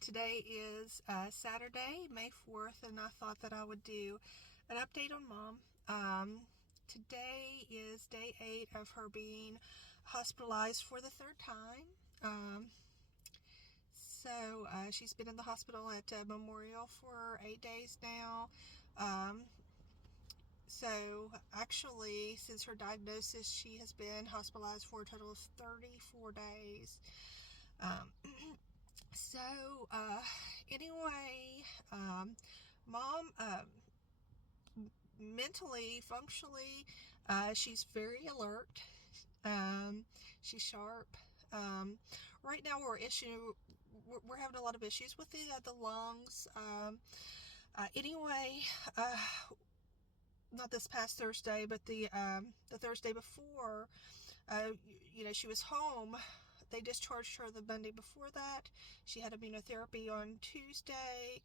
Today is Saturday, May 4th, and I thought that I would do an update on Mom. Today is day 8 of her being hospitalized for the third time. She's been in the hospital at Memorial for 8 days now. Actually, since her diagnosis, she has been hospitalized for a total of 34 days. Anyway, Mom, mentally, functionally, she's very alert. She's sharp. Right now we're having a lot of issues with the lungs. Anyway, not this past Thursday, but the Thursday before, she was home. They discharged her the Monday before that. She had immunotherapy on Tuesday.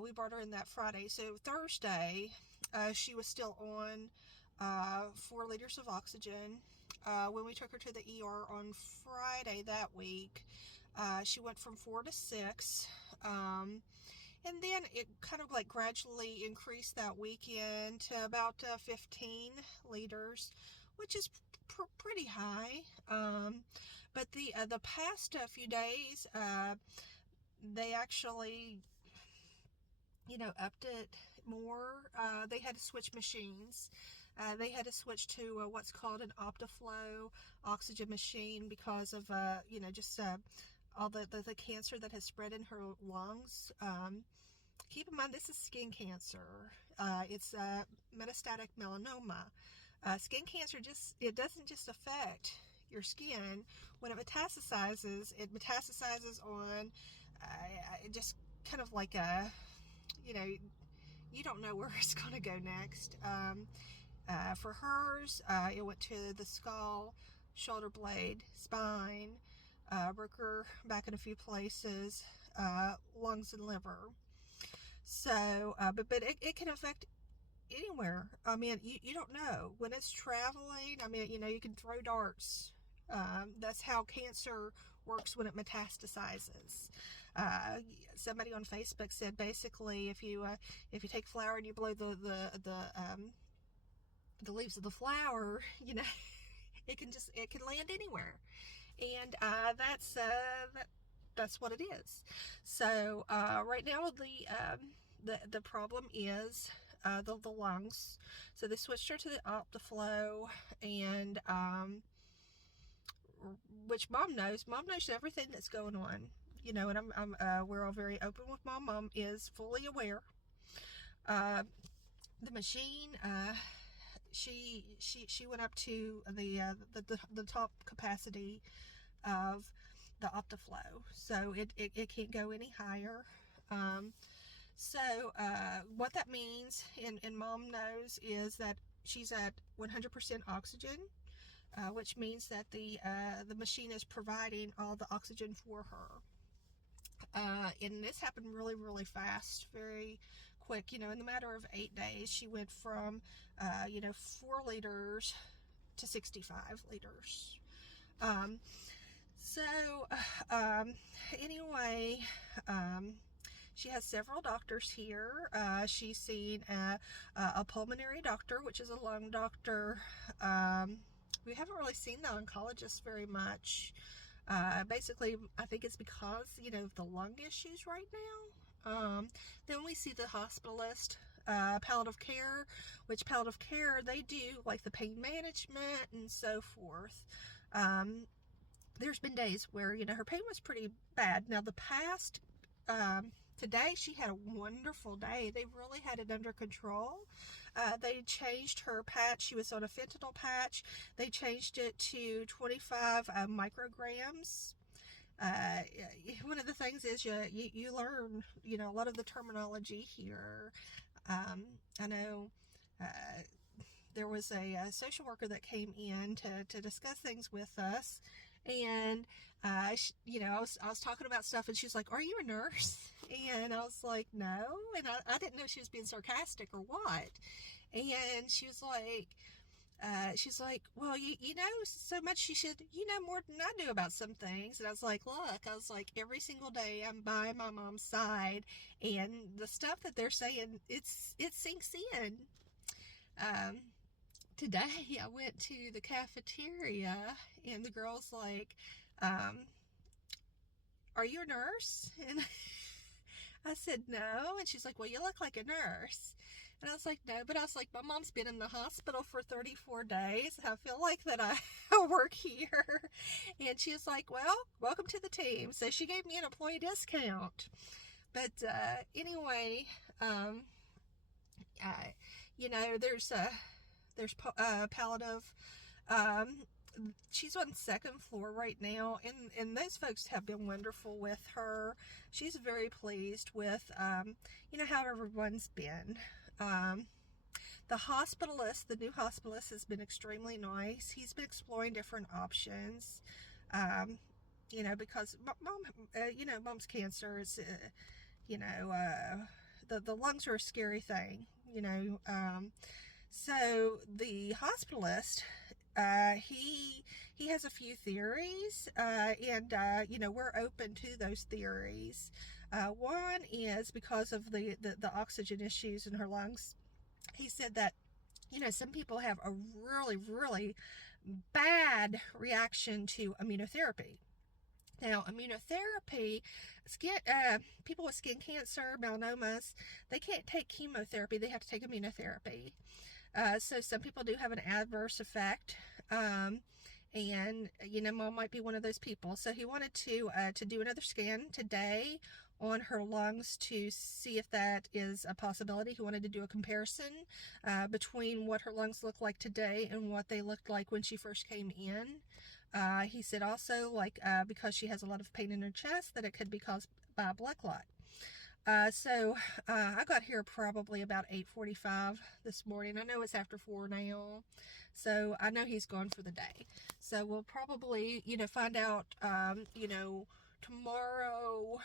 We brought her in that Friday. So Thursday, she was still on 4 liters of oxygen. When we took her to the ER on Friday that week, she went from 4 to 6. And then it kind of like gradually increased that weekend to about 15 liters, which is pretty high. But the past few days, they actually, upped it more. They had to switch machines. They had to switch to what's called an Optiflow oxygen machine because of, all the cancer that has spread in her lungs. Keep in mind, this is skin cancer. It's metastatic melanoma. Skin cancer it doesn't just affect your skin. When it metastasizes on just kind of like you don't know where it's going to go next. For hers, it went to the skull, shoulder blade, spine, broke her back in a few places, lungs and liver. So, but it can affect anywhere. I mean, you don't know. When it's traveling, I mean, you can throw darts. That's how cancer works when it metastasizes. Somebody on Facebook said basically if you take flour and you blow the leaves of the flower, it can land anywhere, and that's what it is. So right now the problem is the lungs. So they switched her to the Optiflow, and which Mom knows. Mom knows everything that's going on, and we're all very open with Mom. Mom is fully aware. The machine, she went up to the top capacity of the Optiflow, so it can't go any higher. What that means, and Mom knows, is that she's at 100% oxygen, which means that the machine is providing all the oxygen for her. And this happened really, really fast, very quick. In the matter of 8 days, she went from 4 liters to 65 liters. Anyway, she has several doctors here. She's seen a pulmonary doctor, which is a lung doctor. We haven't really seen the oncologist very much. Basically, I think it's because, of the lung issues right now. Then we see the hospitalist, palliative care, which palliative care, they do like the pain management and so forth. There's been days where, her pain was pretty bad. Now the past, today she had a wonderful day. They really had it under control. They changed her patch. She was on a fentanyl patch. They changed it to 25 micrograms. One of the things is you learn, a lot of the terminology here. I know there was a social worker that came in to discuss things with us, and I was talking about stuff, and she's like, "Are you a nurse?" And I was like, "No," and I didn't know she was being sarcastic or what. And she was like, she's like, well, you know so much, you should, you know more than I do about some things. And I was like, look, I was like, every single day I'm by my mom's side, and the stuff that they're saying, it sinks in. Um, Today I went to the cafeteria, and the girl's like, are you a nurse? And I said, no. And she's like, well, you look like a nurse. And I was like, no, but I was like, my mom's been in the hospital for 34 days. I feel like that I work here. And she was like, well, welcome to the team. So she gave me an employee discount. But anyway, you know, there's palliative. She's on the second floor right now, and those folks have been wonderful with her. She's very pleased with, you know, how everyone's been. The hospitalist, the new hospitalist, has been extremely nice. He's been exploring different options, you know, because mom, you know, mom's cancer is, you know, the lungs are a scary thing, you know. So the hospitalist, he has a few theories, and you know, we're open to those theories. One is because of the oxygen issues in her lungs. He said that, you know, some people have a really, really bad reaction to immunotherapy. Now, immunotherapy, people with skin cancer, melanomas, they can't take chemotherapy. They have to take immunotherapy. So some people do have an adverse effect, and you know, mom might be one of those people. So he wanted to do another scan today on her lungs to see if that is a possibility. He wanted to do a comparison between what her lungs look like today and what they looked like when she first came in. He said also, like, because she has a lot of pain in her chest, that it could be caused by a blood clot. So I got here probably about 8:45 this morning. I know it's after 4 now, so I know he's gone for the day. So we'll probably, you know, find out, you know, tomorrow,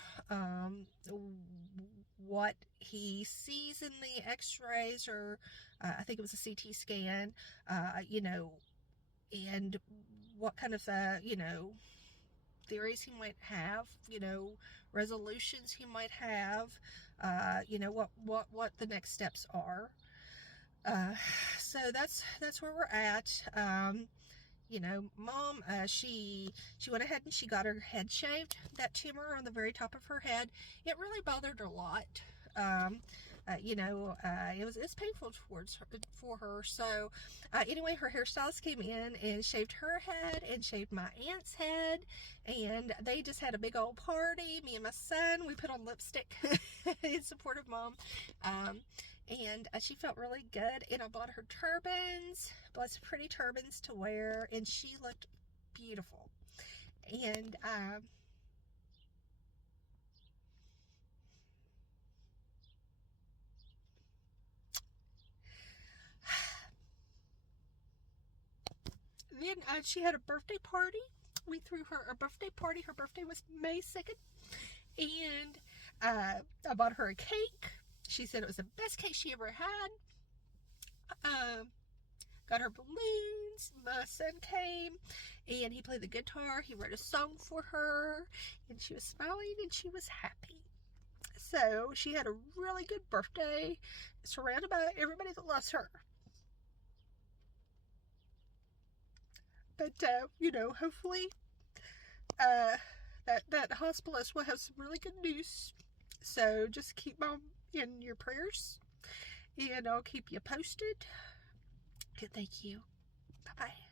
what he sees in the x-rays, or I think it was a CT scan, you know, and what kind of, you know, theories he might have, you know, resolutions he might have, you know, what the next steps are. So that's where we're at. You know, mom, she went ahead and she got her head shaved. That tumor on the very top of her head, it really bothered her a lot. You know, it's painful for her. So anyway, her hairstylist came in and shaved her head and shaved my aunt's head, and they just had a big old party. Me and my son, we put on lipstick in support of mom, and she felt really good. And I bought her turbans, bought some pretty turbans to wear, and she looked beautiful. And then she had a birthday party. We threw her a birthday party. Her birthday was May 2nd. And I bought her a cake. She said it was the best cake she ever had. Got her balloons. My son came, and he played the guitar. He wrote a song for her, and she was smiling, and she was happy. So she had a really good birthday, surrounded by everybody that loves her. But, you know, hopefully that hospitalist will have some really good news. So just keep mom in your prayers, and I'll keep you posted. Good, thank you. Bye-bye.